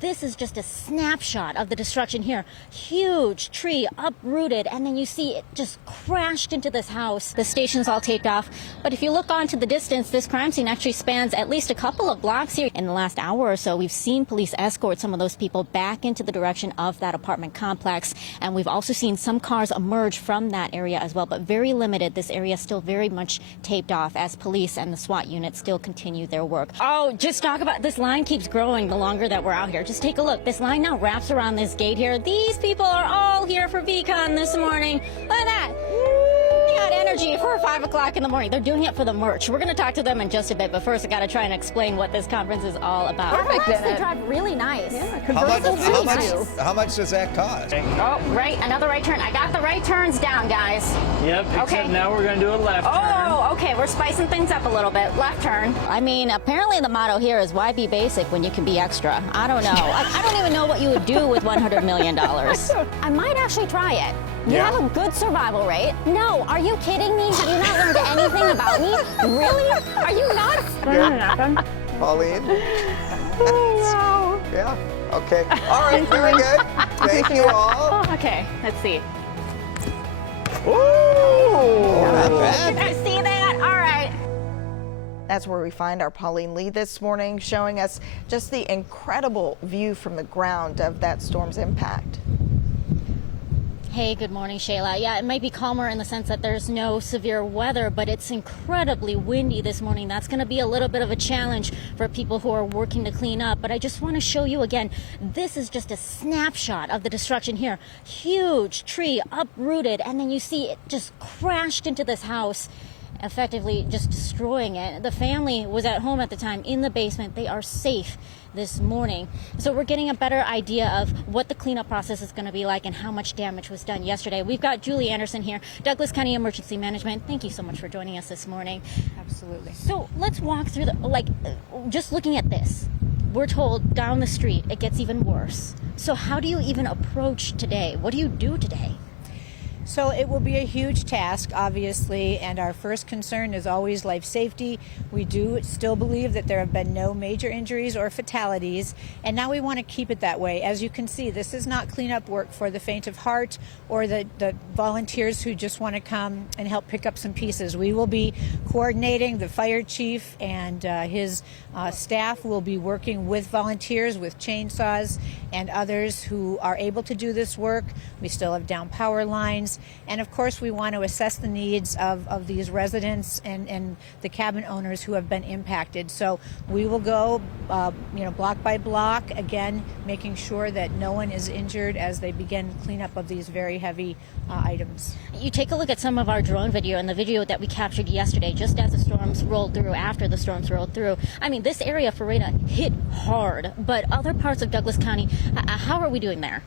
This is just a snapshot of the destruction here. Huge tree uprooted, and then you see it just crashed into this house. The station's all taped off, but if you look on to the distance, this crime scene actually spans at least a couple of blocks here. In the last hour or so, we've seen police escort some of those people back into the direction of that apartment complex, and we've also seen some cars emerge from that area as well, but very limited. This area still very much taped off as police and the SWAT unit still continue their work. Oh, just talk about this line keeps growing the longer that we're out here. Just take a look. This line now wraps around this gate here. These people are all here for VCon this morning. Look at that. They got energy for 5 o'clock in the morning. They're doing it for the merch. We're going to talk to them in just a bit, but first I got to try and explain what this conference is all about. Perfect. They drive really nice. Yeah, how much does that cost? Oh, right, another right turn. I got the right turns down, guys. Yep, except Okay. now we're going to do a left turn. Oh, okay, we're spicing things up a little bit. Left turn. I mean, apparently the motto here is why be basic when you can be extra? I don't know. I don't even know what you would do with $100 million. I might actually try it. You Yeah. have a good survival rate. No, are you kidding me? Have you not learned anything about me? Really? Are you nuts? Pauline? Oh, Yeah. Okay. All right. Very good. Thank you all. no. Okay, let's see. Ooh. Not Did bad. I see that? All right. That's where we find our Pauleen Lee this morning, showing us just the incredible view from the ground of that storm's impact. Hey, good morning, Shayla. Yeah, it might be calmer in the sense that there's no severe weather, but it's incredibly windy this morning. That's going to be a little bit of a challenge for people who are working to clean up. But I just want to show you again, this is just a snapshot of the destruction here. Huge tree uprooted, and then you see it just crashed into this house, effectively just destroying it. The family was at home at the time in the basement. They are safe this morning. So we're getting a better idea of what the cleanup process is going to be like and how much damage was done yesterday. We've got Julie Anderson here, Douglas County Emergency Management. Thank you so much for joining us this morning. Absolutely. So let's walk through just looking at this. We're told down the street it gets even worse. So how do you even approach today? What do you do today? So it will be a huge task, obviously, and our first concern is always life safety. We do still believe that there have been no major injuries or fatalities, and now we want to keep it that way. As you can see, this is not cleanup work for the faint of heart or the volunteers who just want to come and help pick up some pieces. We will be coordinating. The fire chief and his staff will be working with volunteers with chainsaws and others who are able to do this work. We still have down power lines. And of course, we want to assess the needs of these residents and the cabin owners who have been impacted. So we will go, block by block, again, making sure that no one is injured as they begin cleanup of these very heavy items. You take a look at some of our drone video and the video that we captured yesterday, just as the storms rolled through, after the storms rolled through. I mean, this area for Rita hit hard, but other parts of Douglas County, how are we doing there?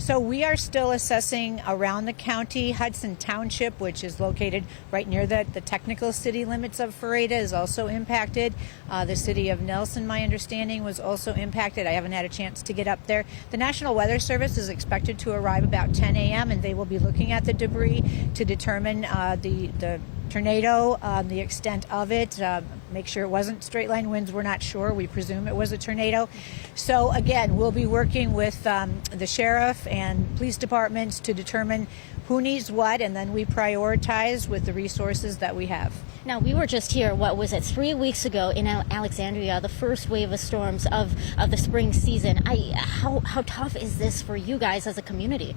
So we are still assessing around the county. Hudson Township, which is located right near the technical city limits of Ferreta, is also impacted. The city of Nelson, my understanding, was also impacted. I haven't had a chance to get up there. The National Weather Service is expected to arrive about 10 a.m. and they will be looking at the debris to determine the tornado, the extent of it, make sure it wasn't straight line winds. We're not sure. We presume it was a tornado. So again, we'll be working with the sheriff and police departments to determine who needs what, and then we prioritize with the resources that we have. Now, we were just here, 3 weeks ago in Alexandria, the first wave of storms of the spring season. How tough is this for you guys as a community?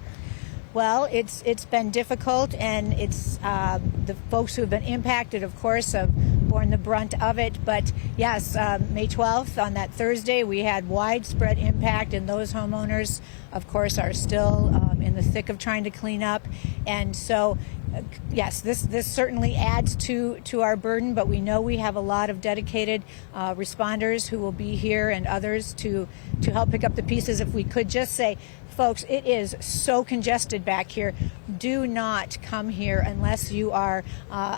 Well, it's been difficult, and it's the folks who have been impacted, of course, have borne the brunt of it. But yes, May 12th, on that Thursday, we had widespread impact, and those homeowners, of course, are still in the thick of trying to clean up. And so, yes, this certainly adds to our burden, but we know we have a lot of dedicated responders who will be here and others to help pick up the pieces. If we could just say, folks, it is so congested back here. Do not come here unless you are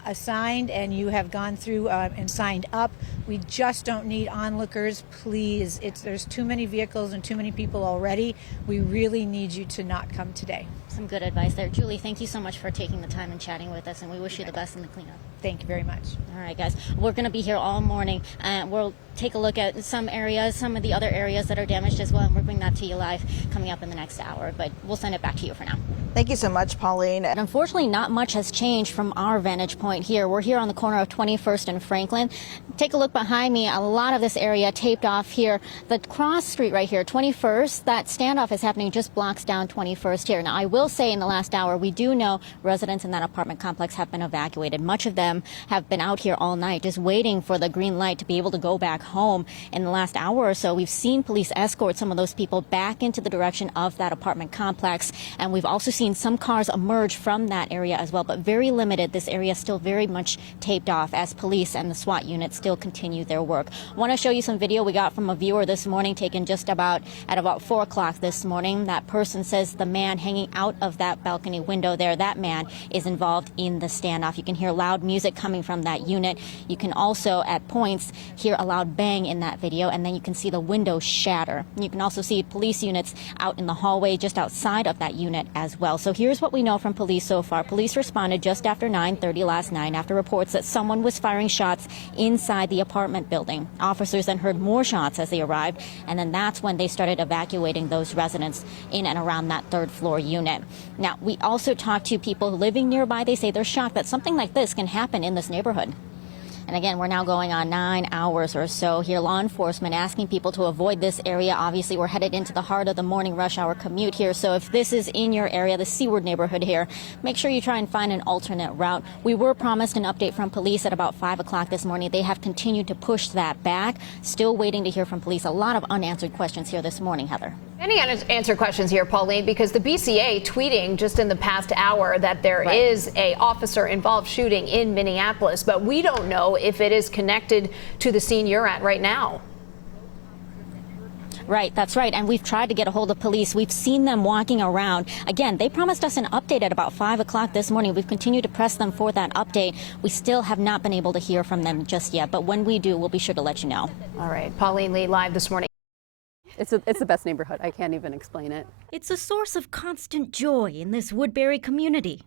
assigned and you have gone through and signed up We just don't need onlookers, please. There's too many vehicles and too many people already. We really need you to not come today. Some good advice there. Julie, thank you so much for taking the time and chatting with us, and we wish you the best in the cleanup. Thank you very much. All right, guys. We're going to be here all morning, and we'll take a look at some areas, some of the other areas that are damaged as well, and we'll bring that to you live coming up in the next hour, but we'll send it back to you for now. Thank you so much, Pauline. And unfortunately, not much has changed from our vantage point here. We're here on the corner of 21st and Franklin. Take a look behind me. A lot of this area taped off here. The cross street right here, 21st, that standoff is happening just blocks down 21st here. Now, I will say in the last hour, we do know residents in that apartment complex have been evacuated. Much of them have been out here all night just waiting for the green light to be able to go back home. In the last hour or so, we've seen police escort some of those people back into the direction of that apartment complex. And we've also seen some cars emerge from that area as well, but very limited. This area is still very much taped off as police and the SWAT units still continue their work. I want to show you some video we got from a viewer this morning taken just at about 4 o'clock this morning. That person says the man hanging out of that balcony window there, that man is involved in the standoff. You can hear loud music coming from that unit. You can also at points hear a loud bang in that video, and then you can see the window shatter. You can also see police units out in the hallway just outside of that unit as well. So here's what we know from police so far. Police responded just after 9:30 last night after reports that someone was firing shots inside the apartment building. Officers then heard more shots as they arrived, and then that's when they started evacuating those residents in and around that third floor unit. Now, we also talked to people living nearby. They say they're shocked that something like this can happen in this neighborhood. And again, we're now going on 9 hours or so here. Law enforcement asking people to avoid this area. Obviously, we're headed into the heart of the morning rush hour commute here. So if this is in your area, the Seaward neighborhood here, make sure you try and find an alternate route. We were promised an update from police at about 5 o'clock this morning. They have continued to push that back. Still waiting to hear from police. A lot of unanswered questions here this morning, Heather. Any unanswered questions here, Pauline, because the BCA tweeting just in the past hour that there is a officer involved shooting in Minneapolis, but we don't know if it is connected to the scene you're at right now. Right, that's right. And we've tried to get a hold of police. We've seen them walking around. Again, they promised us an update at about 5 o'clock this morning. We've continued to press them for that update. We still have not been able to hear from them just yet. But when we do, we'll be sure to let you know. All right. Pauleen Lee live this morning. It's the best neighborhood. I can't even explain it. It's a source of constant joy in this Woodbury community.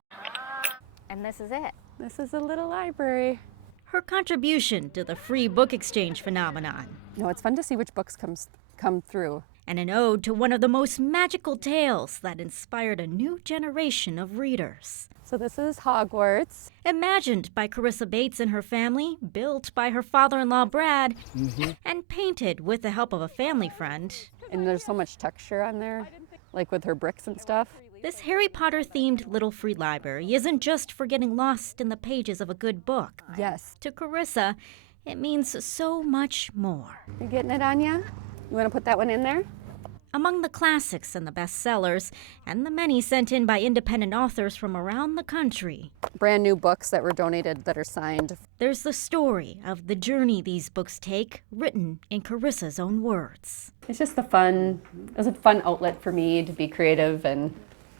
And this is it. This is a little library. Her contribution to the free book exchange phenomenon. No, it's fun to see which books come through. And an ode to one of the most magical tales that inspired a new generation of readers. So this is Hogwarts. Imagined by Carissa Bates and her family, built by her father-in-law Brad, and painted with the help of a family friend. And there's so much texture on there, like with her bricks and stuff. This Harry Potter-themed little free library isn't just for getting lost in the pages of a good book. Yes. To Carissa, it means so much more. You getting it, Anya? You want to put that one in there? Among the classics and the bestsellers, and the many sent in by independent authors from around the country. Brand new books that were donated that are signed. There's the story of the journey these books take, written in Carissa's own words. It's just it was a fun outlet for me to be creative and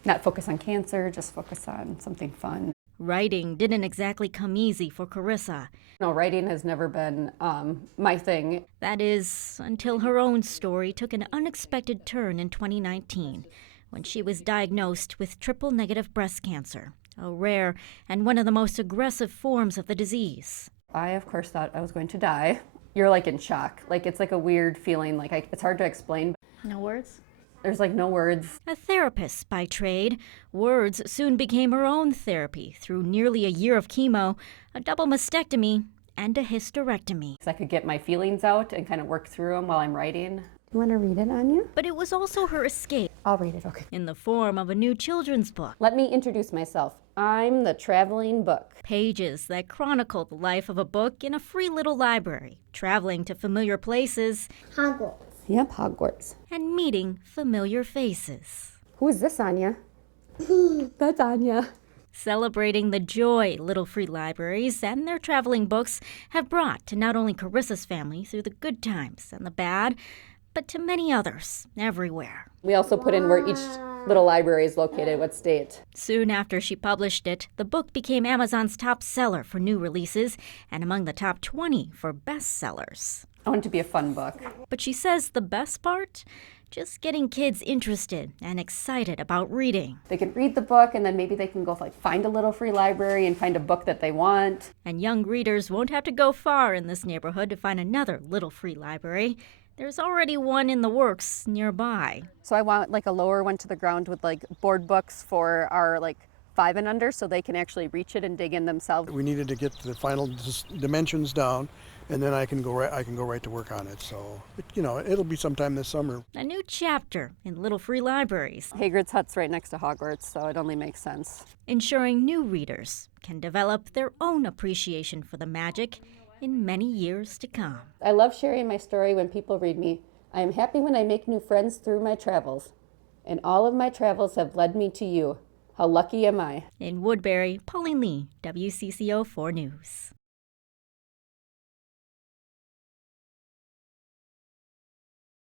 not focus on cancer, just focus on something fun. Writing didn't exactly come easy for Carissa. No, writing has never been my thing. That is, until her own story took an unexpected turn in 2019, when she was diagnosed with triple-negative breast cancer, a rare and one of the most aggressive forms of the disease. I, of course, thought I was going to die. You're like in shock. Like it's like a weird feeling, like it's hard to explain. No words? There's like no words. A therapist by trade, words soon became her own therapy through nearly a year of chemo, a double mastectomy, and a hysterectomy. So I could get my feelings out and kind of work through them while I'm writing. You want to read it, Anya? But it was also her escape. I'll read it, okay. In the form of a new children's book. Let me introduce myself. I'm the Traveling Book. Pages that chronicle the life of a book in a free little library, traveling to familiar places. Hogwarts. Yep, Hogwarts. And meeting familiar faces. Who is this, Anya? That's Anya. Celebrating the joy little free libraries and their traveling books have brought to not only Carissa's family through the good times and the bad, but to many others everywhere. We also put in where little library is located, what state. Soon after she published it, the book became Amazon's top seller for new releases and among the top 20 for bestsellers. I want it to be a fun book. But she says the best part? Just getting kids interested and excited about reading. They can read the book and then maybe they can go find a little free library and find a book that they want. And young readers won't have to go far in this neighborhood to find another little free library. There's already one in the works nearby. So I want a lower one to the ground with board books for our 5 and under so they can actually reach it and dig in themselves. We needed to get the final dimensions down, and then I can go right to work on it. So, it'll be sometime this summer. A new chapter in little free libraries. Hagrid's Hut's right next to Hogwarts, so it only makes sense. Ensuring new readers can develop their own appreciation for the magic in many years to come. I love sharing my story when people read me. I am happy when I make new friends through my travels. And all of my travels have led me to you. How lucky am I? In Woodbury, Pauleen Lee, WCCO 4 News.